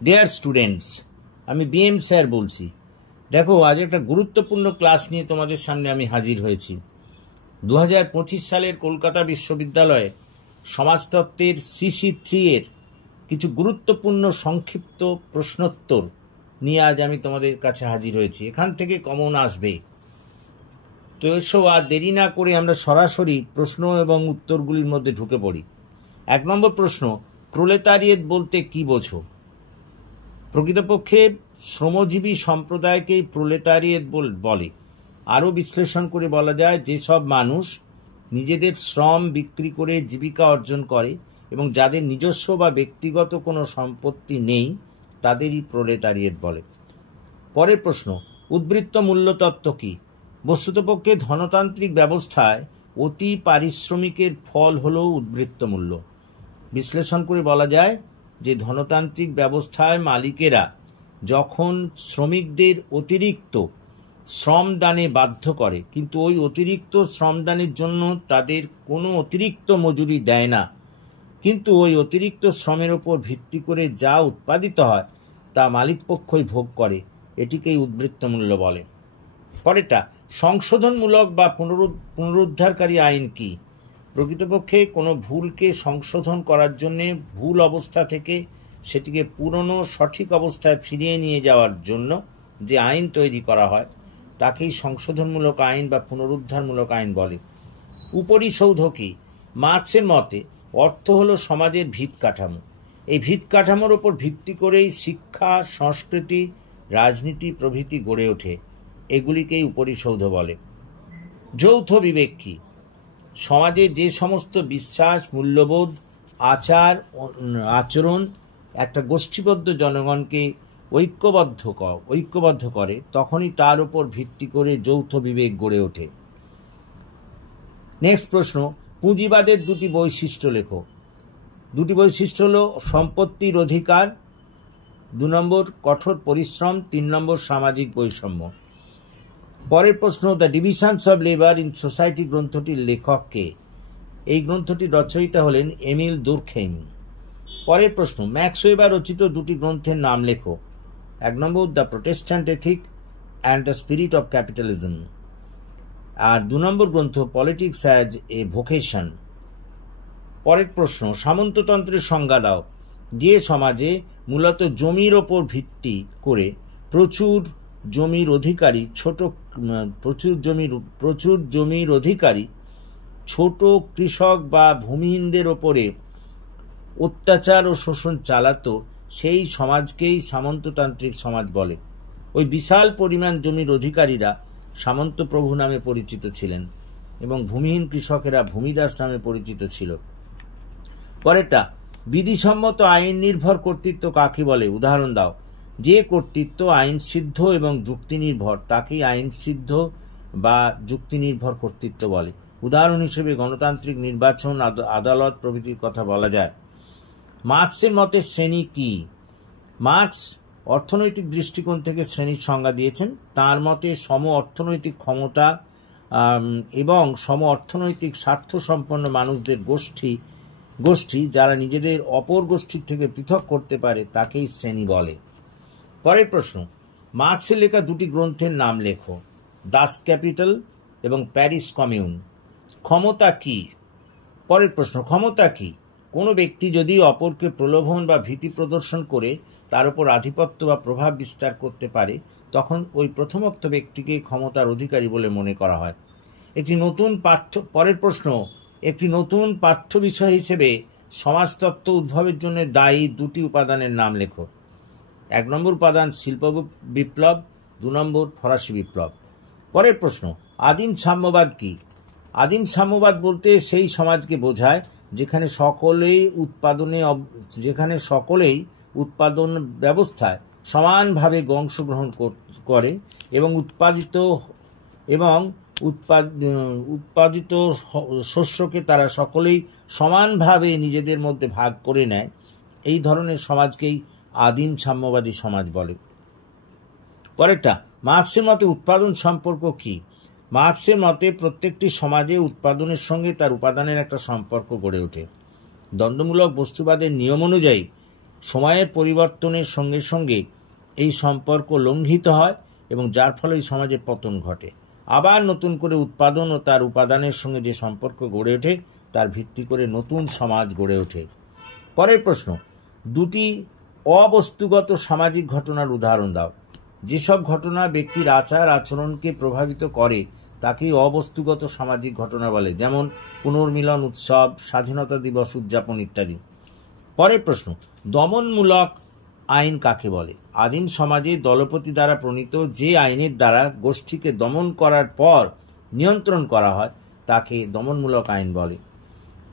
Dear students, আমি BM sir বলছি। দেখো, আজ একটা গুরুত্বপূর্ণ ক্লাস নিয়ে তোমাদের সামনে আমি হাজির হয়েছি। 2025 সালের কলকাতা বিশ্ববিদ্যালয়ে সমাজতত্ত্বের CC3 এর কিছু গুরুত্বপূর্ণ সংক্ষিপ্ত প্রশ্নোত্তর নিয়ে আজ আমি তোমাদের কাছে হাজির হয়েছি। এখান থেকে কমন আসবে। তো এসো আর দেরি না করে আমরা সরাসরি প্রশ্ন এবং উত্তরগুলির মধ্যে ঢুকে পড়ি। 1 নম্বর প্রশ্ন, প্রোলেতারিয়েট বলতে কি বোঝো? প্রকৃতপক্ষে শ্রমজীবী সম্প্রদায়কেই প্রোলেতারিয়েট বলে। আরও বিশ্লেষণ করে বলা যায়, যেসব মানুষ নিজেদের শ্রম বিক্রি করে জীবিকা অর্জন করে এবং যাদের নিজস্ব বা ব্যক্তিগত কোনো সম্পত্তি নেই, তাদেরই প্রোলেতারিয়েট বলে। পরের প্রশ্ন, উদ্বৃত্ত মূল্যতত্ত্ব কী? বস্তুতপক্ষে ধনতান্ত্রিক ব্যবস্থায় অতি পারিশ্রমিকের ফল হল উদ্বৃত্ত মূল্য। বিশ্লেষণ করে বলা যায় যে ধনতান্ত্রিক ব্যবস্থায় মালিকেরা যখন শ্রমিকদের অতিরিক্ত শ্রমদানে বাধ্য করে, কিন্তু ওই অতিরিক্ত শ্রমদানের জন্য তাদের কোনো অতিরিক্ত মজুরি দেয় না, কিন্তু ওই অতিরিক্ত শ্রমের ওপর ভিত্তি করে যা উৎপাদিত হয় তা মালিকপক্ষই ভোগ করে, এটিকেই উদ্বৃত্ত মূল্য বলে। পরেরটা, সংশোধনমূলক বা পুনরুদ্ধারকারী আইন কি? প্রকৃতপক্ষে কোনো ভুলকে সংশোধন করার জন্যে ভুল অবস্থা থেকে সেটিকে পুরনো সঠিক অবস্থায় ফিরিয়ে নিয়ে যাওয়ার জন্য যে আইন তৈরি করা হয় তাকেই সংশোধনমূলক আইন বা পুনরুদ্ধারমূলক আইন বলে। উপরিসৌধ কি? মার্ক্সের মতে অর্থ হলো সমাজের ভিত কাঠামো। এই ভিত কাঠামোর ওপর ভিত্তি করেই শিক্ষা, সংস্কৃতি, রাজনীতি প্রভৃতি গড়ে ওঠে। এগুলিকেই উপরিসৌধ বলে। যৌথ বিবেক কি? সমাজে যে সমস্ত বিশ্বাস, মূল্যবোধ, আচরণ একটা গোষ্ঠীবদ্ধ জনগণকে ঐক্যবদ্ধ করে, তখনই তার উপর ভিত্তি করে যৌথ বিবেক গড়ে ওঠে। নেক্সট প্রশ্ন, পুঁজিবাদের দুটি বৈশিষ্ট্য লেখো। দুটি বৈশিষ্ট্য হলো সম্পত্তির অধিকার, 2 নম্বর কঠোর পরিশ্রম, 3 নম্বর সামাজিক বৈষম্য। পরের প্রশ্ন, the divisions of labour in society গ্রন্থটির লেখক কে? এই গ্রন্থটির রচয়িতা হলেন এমিল দুরখেইম। পরের প্রশ্ন, ম্যাক্স ওয়েবার রচিত দুটি গ্রন্থের নাম লেখো। 1 নম্বর the Protestant ethic and the spirit of capitalism, আর 2 নম্বর গ্রন্থ পলিটিক্স অ্যাজ এ ভোকেশন। পরের প্রশ্ন, সামন্ততন্ত্রের সংজ্ঞা দাও। যে সমাজে মূলত জমির ওপর ভিত্তি করে প্রচুর জমির অধিকারী ছোট কৃষক বা ভূমিহীনদের ওপরে অত্যাচার ও শোষণ চালাতো, সেই সমাজকেই সামন্ততান্ত্রিক সমাজ বলে। ওই বিশাল পরিমাণ জমির অধিকারীরা সামন্ত প্রভু নামে পরিচিত ছিলেন এবং ভূমিহীন কৃষকেরা ভূমিদাস নামে পরিচিত ছিল। পরেরটা, বিধিসম্মত আইন নির্ভর কর্তৃত্ব কাকে বলে? উদাহরণ দাও। যে কর্তৃত্ব আইন সিদ্ধ এবং যুক্তি নির্ভর তাকেই আইন সিদ্ধ বা যুক্তি নির্ভর কর্তৃত্ব বলে। উদাহরণ হিসেবে গণতান্ত্রিক নির্বাচন, আদালত প্রভৃতির কথা বলা যায়। মার্ক্সের মতে শ্রেণী কি? মার্ক্স অর্থনৈতিক দৃষ্টিকোণ থেকে শ্রেণীর সংজ্ঞা দিয়েছেন। তার মতে সম অর্থনৈতিক ক্ষমতা এবং সম অর্থনৈতিক স্বার্থ সম্পন্ন মানুষদের গোষ্ঠী যারা নিজেদের অপর গোষ্ঠীর থেকে পৃথক করতে পারে তাকেই শ্রেণী বলে। পরের প্রশ্ন, মার্ক্সের লেখা দুটি গ্রন্থের নাম লেখো। দাস ক্যাপিটাল এবং প্যারিস কমিউন। ক্ষমতা কি? পরের প্রশ্ন, ক্ষমতা কি? কোনো ব্যক্তি যদি অপরকে প্রলোভন বা ভীতি প্রদর্শন করে তার উপর আধিপত্য বা প্রভাব বিস্তার করতে পারে, তখন ওই প্রথমোক্ত ব্যক্তিকে ক্ষমতার অধিকারী বলে মনে করা হয়। পরের প্রশ্ন, একটি নতুন পাঠ্য বিষয় হিসেবে সমাজতত্ত্ব উদ্ভবের জন্য দায়ী দুটি উপাদানের নাম লেখো। 1 নম্বর উপাদান শিল্প বিপ্লব, 2 নম্বর ফরাসি বিপ্লব। পরের প্রশ্ন, আদিম সাম্যবাদ কি? আদিম সাম্যবাদ বলতে সেই সমাজকে বোঝায় যেখানে সকলেই উৎপাদন ব্যবস্থায় সমানভাবে অংশগ্রহণ করে এবং উৎপাদিত শস্যকে তারা সকলেই সমানভাবে নিজেদের মধ্যে ভাগ করে নেয়। এই ধরনের সমাজকেই আদিম সাম্যবাদী সমাজ বলে। পরেরটা, মার্ক্সের মতে উৎপাদন সম্পর্ক কি? মার্ক্সের মতে প্রত্যেকটি সমাজে উৎপাদনের সঙ্গে তার উপাদানের একটা সম্পর্ক গড়ে ওঠে। দ্বন্দ্বমূলক বস্তুবাদের নিয়ম অনুযায়ী সময়ের পরিবর্তনের সঙ্গে সঙ্গে এই সম্পর্ক লঙ্ঘিত হয় এবং যার ফলে এই সমাজে পতন ঘটে। আবার নতুন করে উৎপাদন ও তার উপাদানের সঙ্গে যে সম্পর্ক গড়ে ওঠে তার ভিত্তি করে নতুন সমাজ গড়ে ওঠে। পরের প্রশ্ন, দুটি অবস্তুগত সামাজিক ঘটনার উদাহরণ দাও। যেসব ঘটনা ব্যক্তির আচার আচরণকে প্রভাবিত করে তাকেই অবস্তুগত সামাজিক ঘটনা বলে, যেমন পুনর্মিলন উৎসব, স্বাধীনতা দিবস উদযাপন ইত্যাদি। পরের প্রশ্ন, দমনমূলক আইন কাকে বলে? আদিম সমাজে দলপতি দ্বারা প্রণীত যে আইনের দ্বারা গোষ্ঠীকে দমন করার পর নিয়ন্ত্রণ করা হয় তাকে দমনমূলক আইন বলে।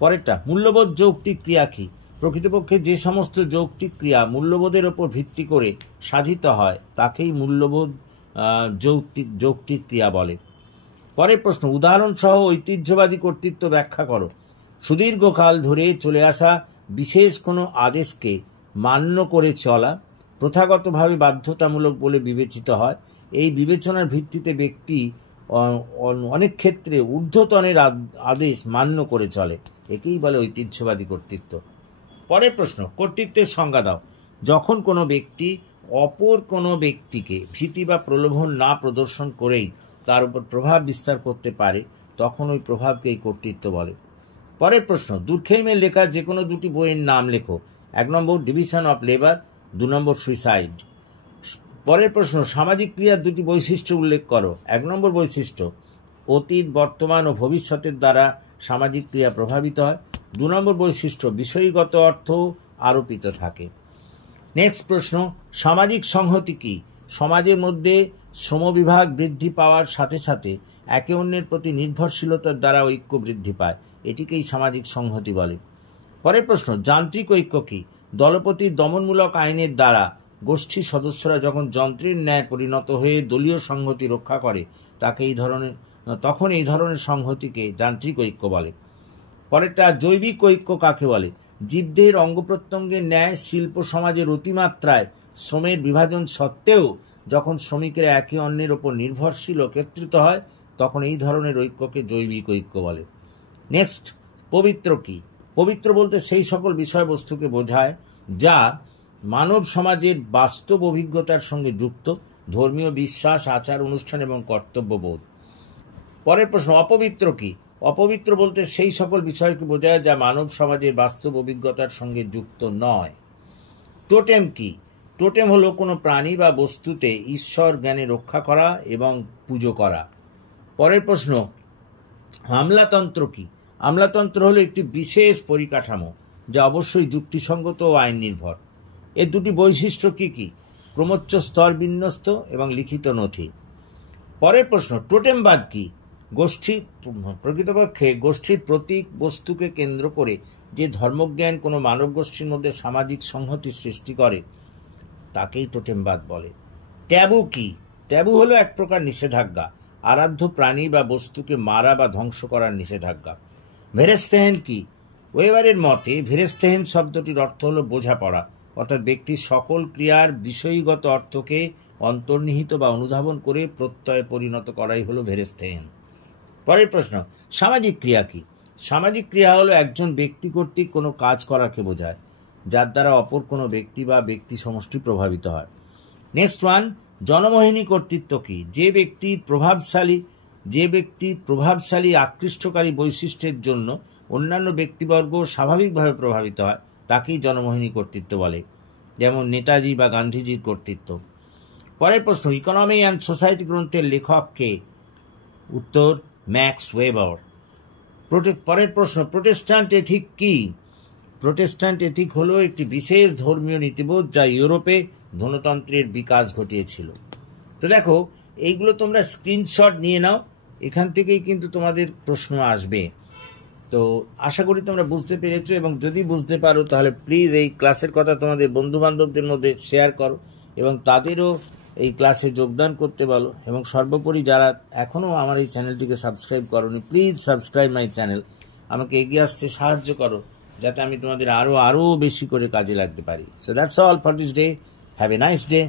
পরেরটা, মূল্যবোধ যৌক্তিক ক্রিয়া কি? প্রকৃতপক্ষে যে সমস্ত যৌক্তিক ক্রিয়া মূল্যবোধের ওপর ভিত্তি করে সাধিত হয় তাকেই মূল্যবোধ যৌক্তিক ক্রিয়া বলে। পরের প্রশ্ন, উদাহরণ সহ ঐতিহ্যবাদী কর্তৃত্ব ব্যাখ্যা করো। সুদীর্ঘকাল ধরে চলে আসা বিশেষ কোনো আদেশকে মান্য করে চলা প্রথাগতভাবে বাধ্যতামূলক বলে বিবেচিত হয়। এই বিবেচনার ভিত্তিতে ব্যক্তি অনেক ক্ষেত্রে ঊর্ধ্বতনের আদেশ মান্য করে চলে, একেই বলে ঐতিহ্যবাদী কর্তৃত্ব। পরের প্রশ্ন, কর্তৃত্বের সংজ্ঞা দাও। যখন কোনো ব্যক্তি অপর কোনো ব্যক্তিকে ভীতি বা প্রলোভন না প্রদর্শন করেই তার উপর প্রভাব বিস্তার করতে পারে তখন ওই প্রভাবকেই কর্তৃত্ব বলে। পরের প্রশ্ন, দুর্খেইমের লেখা যে কোনো দুটি বইয়ের নাম লেখো। 1 নম্বর ডিভিশন অফ লেবার, 2 নম্বর সুইসাইড। পরের প্রশ্ন, সামাজিক ক্রিয়ার দুটি বৈশিষ্ট্য উল্লেখ করো। 1 নম্বর বৈশিষ্ট্য, অতীত, বর্তমান ও ভবিষ্যতের দ্বারা সামাজিক ক্রিয়া প্রভাবিত হয়। 2 নম্বর বৈশিষ্ট্য, বিষয়গত অর্থ আরোপিত থাকে। নেক্সট প্রশ্ন, সামাজিক সংহতি কি? সমাজের মধ্যে শ্রমবিভাগ বৃদ্ধি পাওয়ার সাথে সাথে একে অন্যের প্রতি নির্ভরশীলতার দ্বারা ঐক্য বৃদ্ধি পায়, এটিকেই সামাজিক সংহতি বলে। পরের প্রশ্ন, যান্ত্রিক ঐক্য কি? দলপতির দমনমূলক আইনের দ্বারা গোষ্ঠীর সদস্যরা যখন যন্ত্রের ন্যায় পরিণত হয়ে দলীয় সংহতি রক্ষা করে তখন এই ধরনের সংহতিকে যান্ত্রিক ঐক্য বলে। পরেরটা, জৈবিক ঐক্য কাকে বলে? জীবদেহের অঙ্গ প্রত্যঙ্গের ন্যায় শিল্প সমাজের অতিমাত্রায় শ্রমের বিভাজন সত্ত্বেও যখন শ্রমিকেরা একে অন্যের ওপর নির্ভরশীল ও একত্রিত হয় তখন এই ধরনের ঐক্যকে জৈবিক ঐক্য বলে। নেক্সট, পবিত্র কি? পবিত্র বলতে সেই সকল বিষয়বস্তুকে বোঝায় যা মানব সমাজের বাস্তব অভিজ্ঞতার সঙ্গে যুক্ত, ধর্মীয় বিশ্বাস, আচার অনুষ্ঠান এবং কর্তব্যবোধ। পরের প্রশ্ন, অপবিত্র কি? অপবিত্র বলতে সেই সকল বিষয়কে বোঝায় যা মানব সমাজের বাস্তব অভিজ্ঞতার সঙ্গে যুক্ত নয়। টোটেম কি? টোটেম হলো কোনো প্রাণী বা বস্তুতে ঈশ্বর জ্ঞানে রক্ষা করা এবং পুজো করা। পরের প্রশ্ন, আমলাতন্ত্র কি? আমলাতন্ত্র হলো একটি বিশেষ পরিকাঠামো যা অবশ্যই যুক্তিসঙ্গত ও আইন নির্ভর। এর দুটি বৈশিষ্ট্য কি কি? ক্রমোচ্চ স্তর বিন্যস্ত এবং লিখিত নথি। পরের প্রশ্ন, টোটেমবাদ কি? প্রকৃতপক্ষে গোষ্ঠীর প্রতীক বস্তুকে কেন্দ্র করে যে ধর্মজ্ঞান কোনো মানব গোষ্ঠীর মধ্যে সামাজিক সংহতি সৃষ্টি করে তাকেই টোটেমবাদ বলে। ট্যাবু কি? ট্যাবু হলো এক প্রকার নিষেধাজ্ঞা, আরাধ্য প্রাণী বা বস্তুকে মারা বা ধ্বংস করার নিষেধাজ্ঞা। ভেরেস্তেহেন কি? ওয়েবারের মতে ভেরেস্তেহেন শব্দটির অর্থ হলো বোঝাপড়া, অর্থাৎ ব্যক্তির সকল ক্রিয়ার বিষয়গত অর্থকে অন্তর্নিহিত বা অনুধাবন করে প্রত্যয়ে পরিণত করাই হলো ভেরেস্তেহেন। পরের প্রশ্ন, সামাজিক ক্রিয়া কি? সামাজিক ক্রিয়া হলো একজন ব্যক্তি কর্তৃক কোনো কাজ করাকে বোঝায় যার দ্বারা অপর কোনো ব্যক্তি বা ব্যক্তি সমষ্টি প্রভাবিত হয়। নেক্সট ওয়ান, জনমোহিনী কর্তৃত্ব কি? যে ব্যক্তি প্রভাবশালী আকৃষ্টকারী বৈশিষ্ট্যের জন্য অন্যান্য ব্যক্তিবর্গ স্বাভাবিকভাবে প্রভাবিত হয় তাকেই জনমোহিনী কর্তৃত্ব বলে, যেমন নেতাজি বা গান্ধীজির কর্তৃত্ব। পরের প্রশ্ন, ইকোনমি অ্যান্ড সোসাইটি গ্রন্থের লেখক কে? উত্তর, ম্যাক্স ওয়েবার। পরের প্রশ্ন, প্রোটেস্ট্যান্ট এথিক কি? প্রোটেস্ট্যান্ট এথিক হলো একটি বিশেষ ধর্মীয় নীতিবোধ যা ইউরোপে ধনতন্ত্রের বিকাশ ঘটিয়েছিল। তো দেখো, এইগুলো তোমরা স্ক্রিনশট নিয়ে নাও, এখান থেকেই কিন্তু তোমাদের প্রশ্ন আসবে। তো আশা করি তোমরা বুঝতে পেরেছো, এবং যদি বুঝতে পারো তাহলে প্লিজ এই ক্লাসের কথা তোমাদের বন্ধুবান্ধবদের মধ্যে শেয়ার করো এবং তাদেরও এই ক্লাসে যোগদান করতে বলো। এবং সর্বোপরি যারা এখনও আমার এই চ্যানেলটিকে সাবস্ক্রাইব করোনি, প্লিজ সাবস্ক্রাইব মাই চ্যানেল। আমাকে এগিয়ে আসতে সাহায্য করো যাতে আমি তোমাদের আরও বেশি করে কাজে লাগতে পারি। So that's all for this day. Have a nice day.